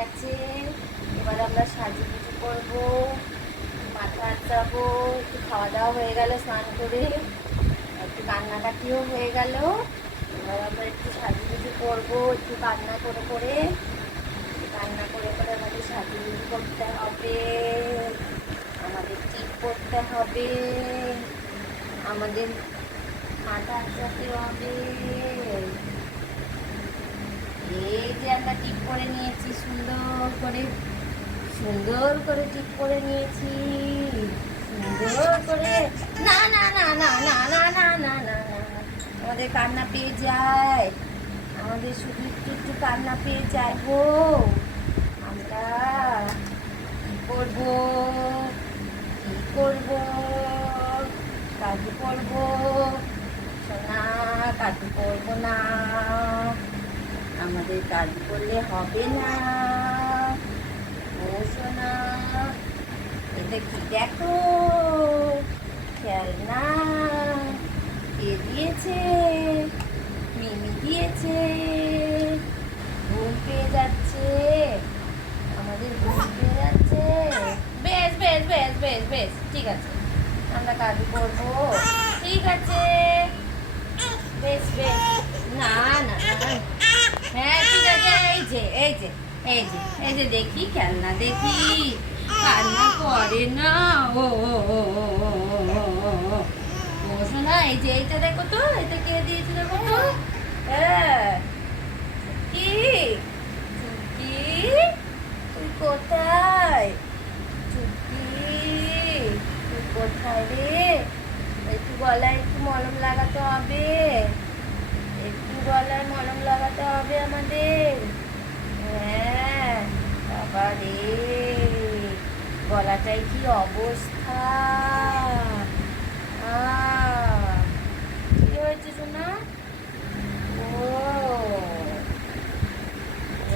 গেছে। এবার আমরা সাজুগুজু করবো, মাথা আঁচড়াবো, একটু খাওয়া দাওয়া হয়ে গেল, স্নান করে একটু কান্নাকাটিও হয়ে গেল। এবার আমরা একটু সাজুগুজু করবো, একটু কান্না করে করে আমাদের সাজুগুজু করতে হবে, আমাদের টিপ করতে হবে, আমাদের মাথা আঁচড়াতে হবে। এই যে আমরা টিপ করে নিয়েছি, সুন্দর করে টিপ করে নিয়েছি, সুন্দর করে। না না না না না না না না না না, আমাদের কান্না পেয়ে যায়, আমাদের শুধু একটু একটু কান্না পেয়ে যায় গো। আমরা কি করবো, কি করবো, কাজু করবো সোনা, কাজু করবো না, আমাদের কাজ করলে হবে না। ও সোনা, এটা কি দেখো, খেলনা কে দিয়েছে? মিমি দিয়েছে। ঘুম পেয়ে যাচ্ছে, আমাদের ঘুম পেয়ে যাচ্ছে। বেশ বেশ বেশ বেশ বেশ, ঠিক আছে, আমরা কাজ করবো, ঠিক আছে, বেশ বেশ। না না না, হ্যাঁ ঠিক আছে। এই যে এই যে এই যে এই যে দেখি খেলনা, দেখি কান্না করে না। ও ও ও ও শোনা, এই যে এইটা দেখো তো, এটা কে দিয়েছে দেখো তো। হ্যাঁ, কি চুকি, তুই কোথায়? চুকি, তুই কোথায় রে? একটু গলায় একটু মলম লাগাতে হবে, একটু গলায় মলম লাগাতে হবে আমাদের। হ্যাঁ বাবা রে, গলাটাই কি অবস্থা। কি হয়েছে সোনা? ও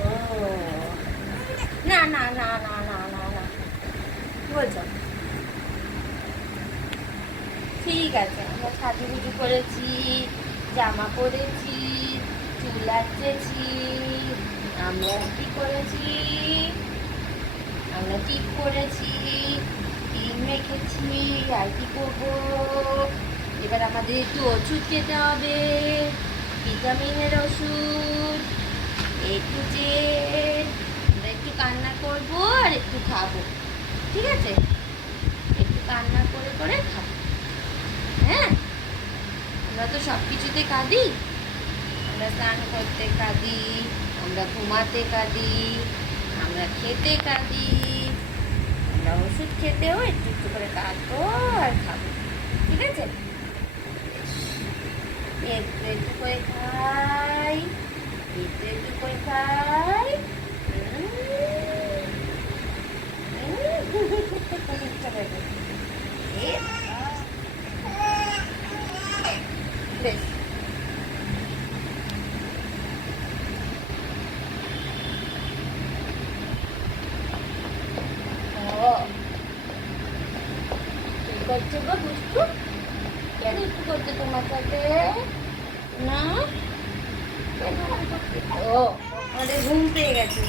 ও, না না না না না না না, কি বলছো? ঠিক আছে, আমরা সাজুগুজু করেছি, জামা পরেছি, চুল আঁচড়েছি, আমরা কি করেছি, আমরা টিপ করেছি, ক্রিম মেখেছি, আর কি করবো। এবার আমাদের একটু ওষুধ খেতে হবে, ভিটামিনের ওষুধ, একটু যে আমরা একটু কান্না করবো আর একটু খাবো, ঠিক আছে, একটু কান্না করে করে খাবো। হ্যাঁ, আমরা তো সব কিছুতে কাঁদি, আমরা স্নান করতে কাঁদি, আমরা ঘুমাতে কাঁদি, আমরা খেতে কাঁদি, আমরা ওষুধ খেতেও একটু একটু করে কাঁদবো আর খাবো, ঠিক আছে। একটু একটু করে খাই, একটু একটু করে খাই। বেশ, কি করছে গো দুষ্টু? কে দুষ্টু করছে তোমার সাথে? না, ও আমাদের ঘুম পেয়ে গেছে,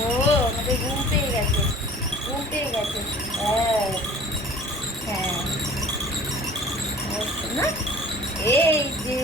ও আমাদের ঘুম পেয়ে গেছে, ঘুম পেয়ে গেছে। হ্যাঁ হ্যাঁ, না, এই যে